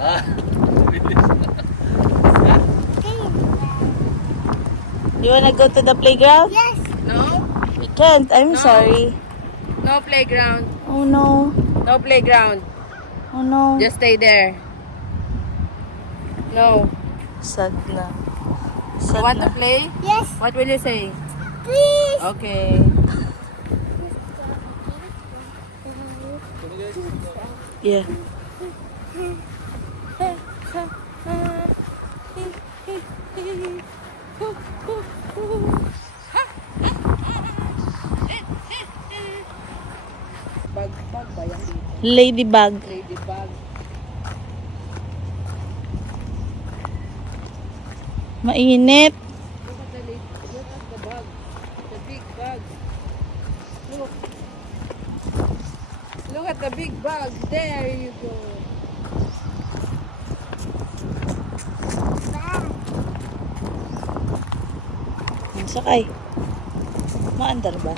Ah, You wanna go to the playground? Yes. No? We can't. I'm No. sorry. No playground. Oh no. No playground. Oh no. Just stay there. No. Sad na. You Sad want na. to play? Yes. What will you say? Please. Okay. Yeah. Bag ba yan dito? Ladybug. Ladybug. Mainit. Look at the lady. Look at the bug. The big bug. Look. Look at the big bug. There you go. Sakay. Maandar ba?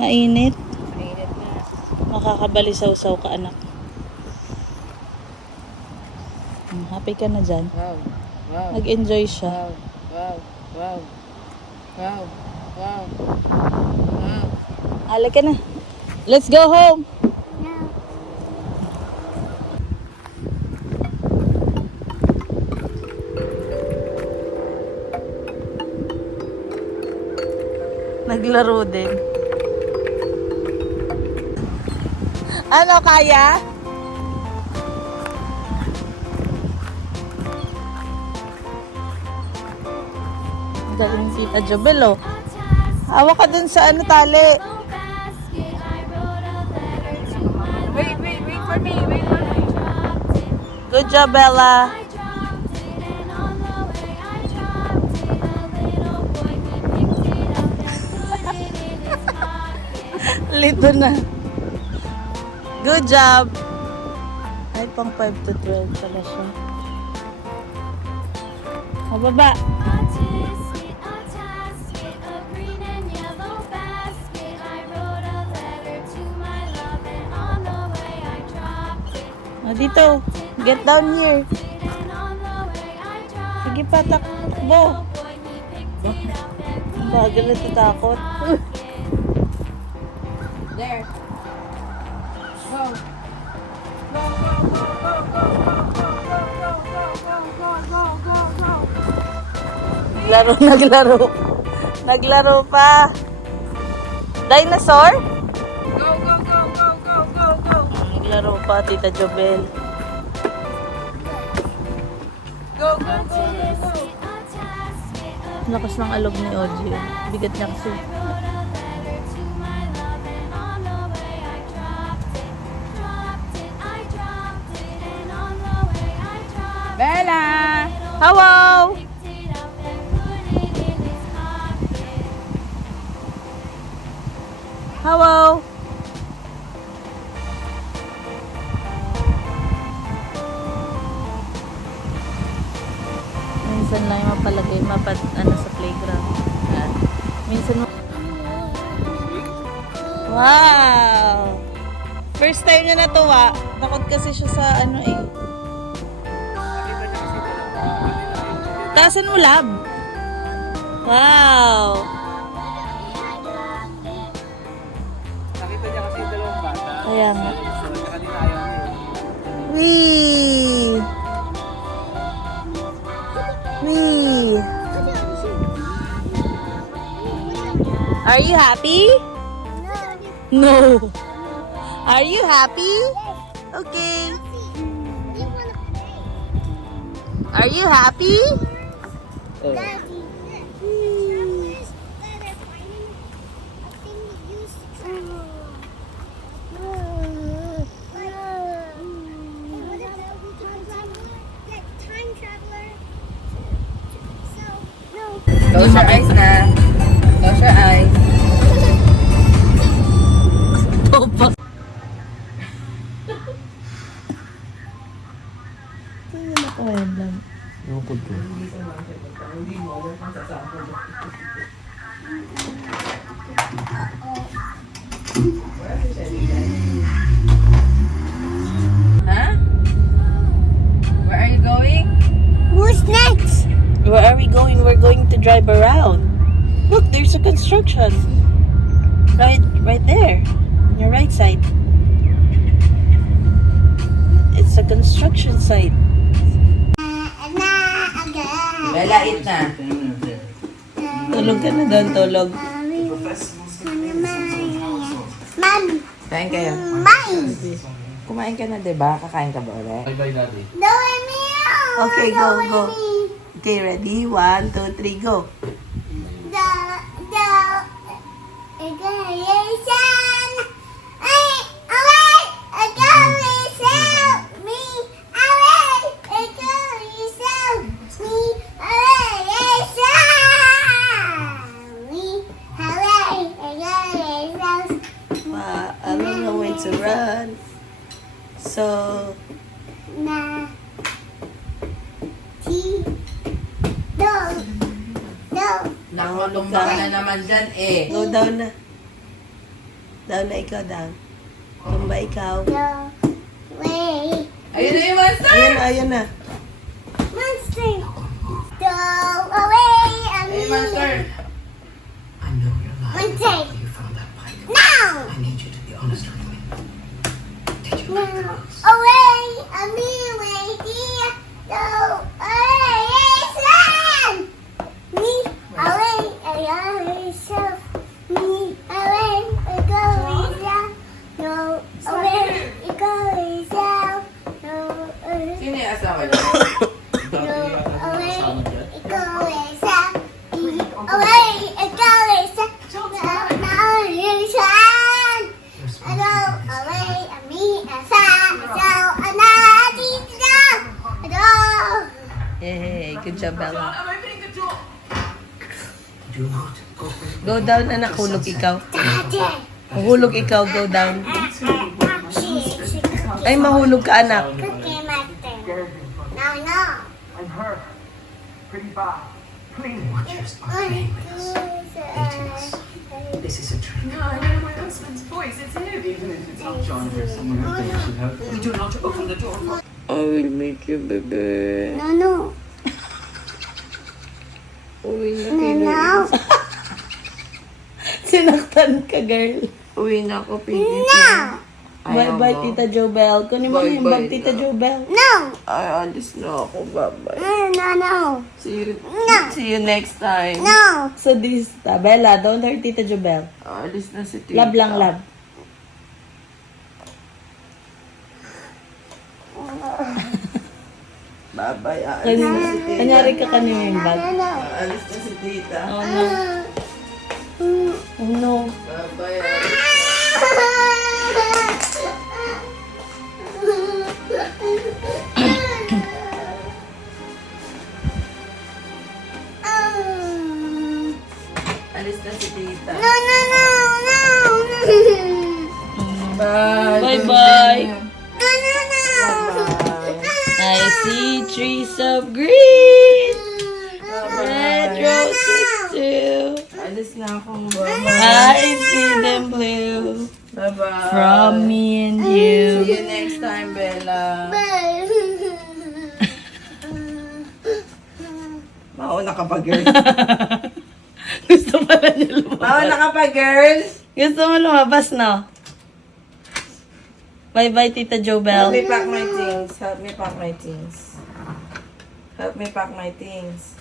Mainit. Mainit na. Makakabalisaw-saw ka, anak. Happy ka na dyan. Wow. Wow. Nag-enjoy siya. Wow. Wow. Wow. Wow. Wow. Wow. Halika na. Let's go home. No. Naglaro din. Ano, kaya? Galing Tita Jobel, oh. Hawak ka dun sa ano, tali. Wait for me. Wait for me. Good job, Bella. Lito na. Good job. Ay, pang 5 to 12 pala siya. Mababa. Dito. Get down here. Sige pa, takbo. Bagal na tatakot. There. Go. Naglaro. Naglaro pa. Dinosaur? Go. Naglaro pa, Tita Jobel. Go. Lakas ng alog ni Oji. Bigat niya kasi. Bella! Hello! Hello! Minsan lang yung mapalagay, sa playground. Minsan mo... Wow! First time niya natuwa. Takot kasi siya sa ano eh. Taasan mo, lab. Wow! nakita niya kasi yung dalawang bata. Kaya nga. So, kanina ayaw niya. Wee! Wee! Are you happy? No. Are you happy? Okay. Are you happy? Oh. Daddy. Close your eyes na. Close your eyes. Topak. Tingnan na kawayan lang. Yung ko. Ha? drive around. Look, there's a construction. Right there. On your right side. It's a construction site. Bella, eat na. Tulog ka na doon, tulog. Kain kayo. Kumain ka na, diba? Kakain ka ba ulit? Bye-bye, Daddy. Okay, go. Okay, ready? 1, 2, 3, go. I don't know when to run. So, Nakulumba na naman dyan eh. go down na. Down na ikaw, down. Tumba ikaw. Ayun na yung monster! Ayun na. Ayun, monster! I know you're lying. Where you found that pipe. I need you to be honest with me. Did you make the rules? Sino yung asawa niya? Yay, good job, Bella. Do not go for it. Go down na nakulog ikaw. Mahulog ikaw, go down. Ay, mahulog ka, anak. I'm hurt. Pretty bad. Please. Watch your spot playing with us. Eating us. This is a trick. No, I know my husband's voice. It's him. Even if it's not John, there's someone who thinks should help. We do not open the door. I will make you, baby. Uwi na Sinaktan ka, girl. Uwi na ako, Piggy. Bye-bye, Tita Jobel. Kunin mo yung bag, Tita Jobel. Ay, alis na ako. Bye-bye. See you next time. So this, Bella, don't hurt Tita Jobel. Alis na si Tita. Love lang, love. Bye-bye. Alis na si Tita. Kanyari ka kanina yung bag. Alis na si Tita. Oh no. Oh no. Bye-bye. Alis na si Tita. Bye. Bye-bye. I see trees of green. Red roses too. Alis na ako. Bye-bye. I see them blue. Bye-bye. From me and See you. you next time, Bella. Mauna ka pa, girl. Gusto pala niya lumabas. Mauna ka pa, girl. Gusto mo lumabas, no? Bye-bye, Tita Help Jobel. me pack my things. Help me pack my things. Help me pack my things.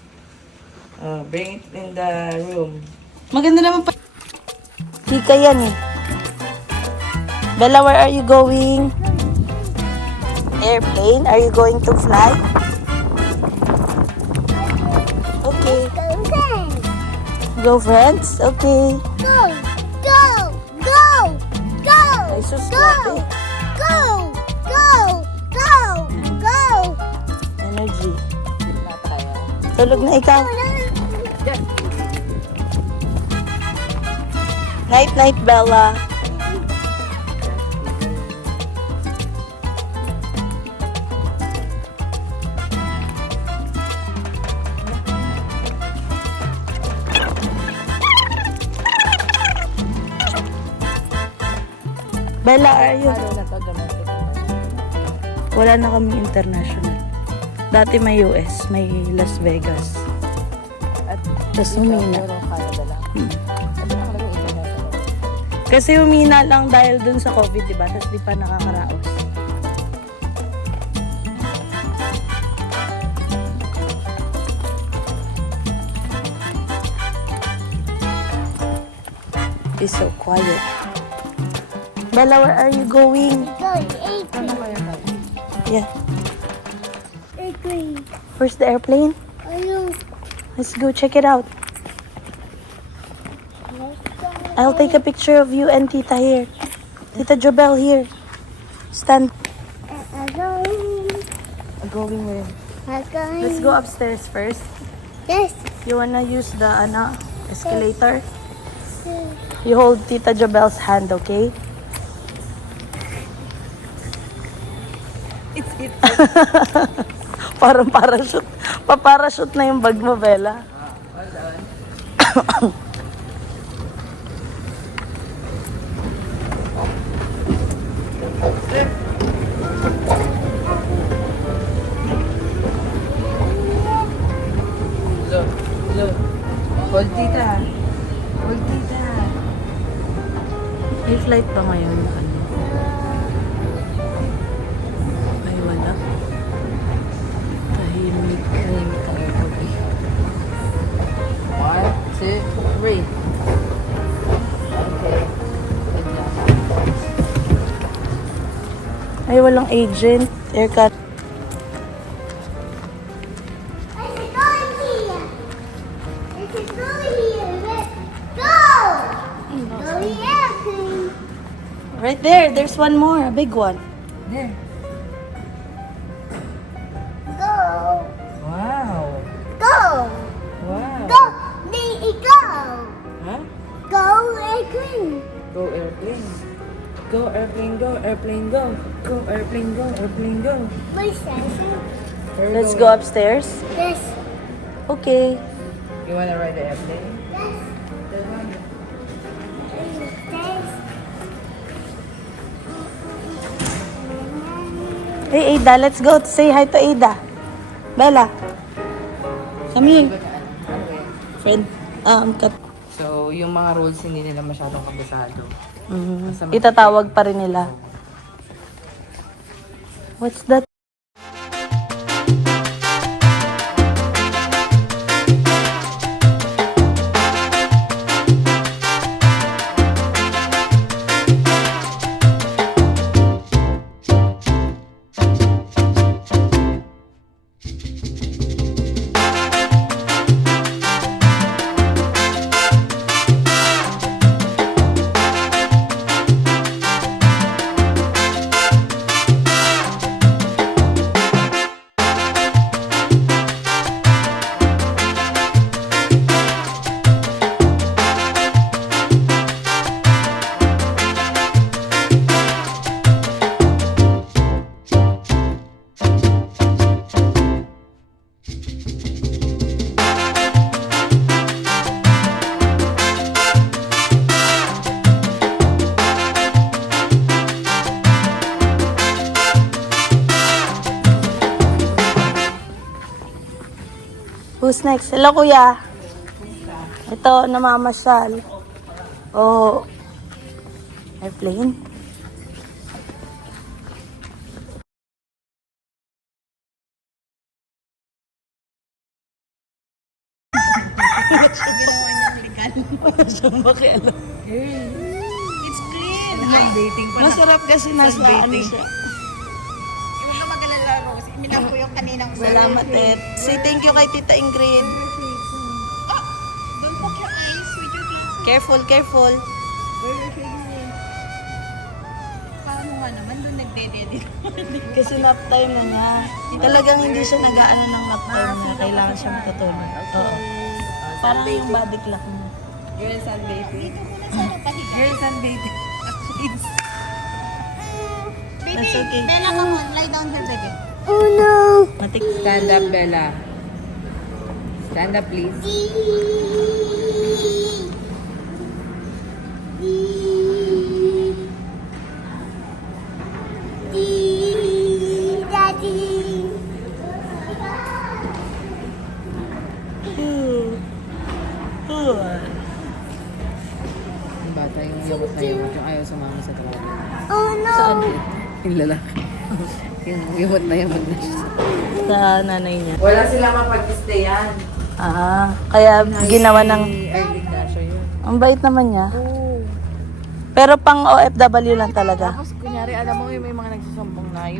Bring it in the room. Maganda naman pa. Chika yan eh. Bella, where are you going? Airplane? Are you going to fly? Okay. Go, friends? Okay. Ay, sus, grabe. Energy. Tulog na ikaw. Night, night, Bella. Bella, are you? Wala na kami international. Dati may US, may Las Vegas. At Tapos humina. Pero Canada lang. Sabi na talagang international. Kasi humina lang dahil dun sa COVID, diba? Tapos di pa nakakaraos. It's so quiet. Bella, where are you going? Ano kayo tayo? Yeah. Where's the airplane? Let's go check it out. I'll take a picture of you and Tita here. Tita Jobel here. Stand. Going where? Let's go upstairs first. Yes. You wanna use the escalator? You hold Tita Jobel's hand, okay? Parang parachute. Pa-parachute na yung bag mo, Bella. Look. Hold tita. Hold tita. May flight ba ngayon? Ano? Ay, wala. Tahimik. Tahimik ang airport eh. 1, 2, 3. Okay. Good job. Ay, walang agent. Aircut. Right there. There's one more. A big one. There. Go. Wow. Go. Wow. Go. Go. Huh? Go airplane. Go airplane. Go airplane, go airplane, go. Go airplane, go airplane, go. My session. Where we Let's going? go upstairs. Yes. Okay. You wanna ride the airplane? Yes. There's one. Yes. Hey, Ada. Let's go. Say hi to Ada. Bella. Come here. Friend. Cut. So, yung mga rules hindi nila masyadong kabisado. Itatawag pa rin nila. What's that? Who's next? Hello, kuya. Ito, namamasyal. Oh. Airplane. Masarap kasi nasa ano siya. Huwag ka mag-alala, Rose. Imilang ko yung kaninang Salamat, Ed. Say thank you kay Tita Ingrid. Don't poke your eyes with your glasses. Careful, careful. Paano nga naman doon nagdedede? Kasi nap time na nga. Talagang hindi siya nag-aano ng nap time na. Kailangan siya matutulog. Oo. Parang yung body clock mo. Girl sunbathing. Dito ko na sana pahiga. Girl sunbathing. Baby, That's okay. Bella, come on. Lie down here, baby. Oh no. Matik. Stand up, Bella. Stand up, please. Daddy. yung lalaki. Yamot na siya. Sa nanay niya. Wala sila mapag-stayan. Kaya ginawa ng... Early cash yun. Ang bait naman niya. Pero pang OFW lang talaga. Tapos kunyari, alam mo yung may mga nagsasumbong na, yung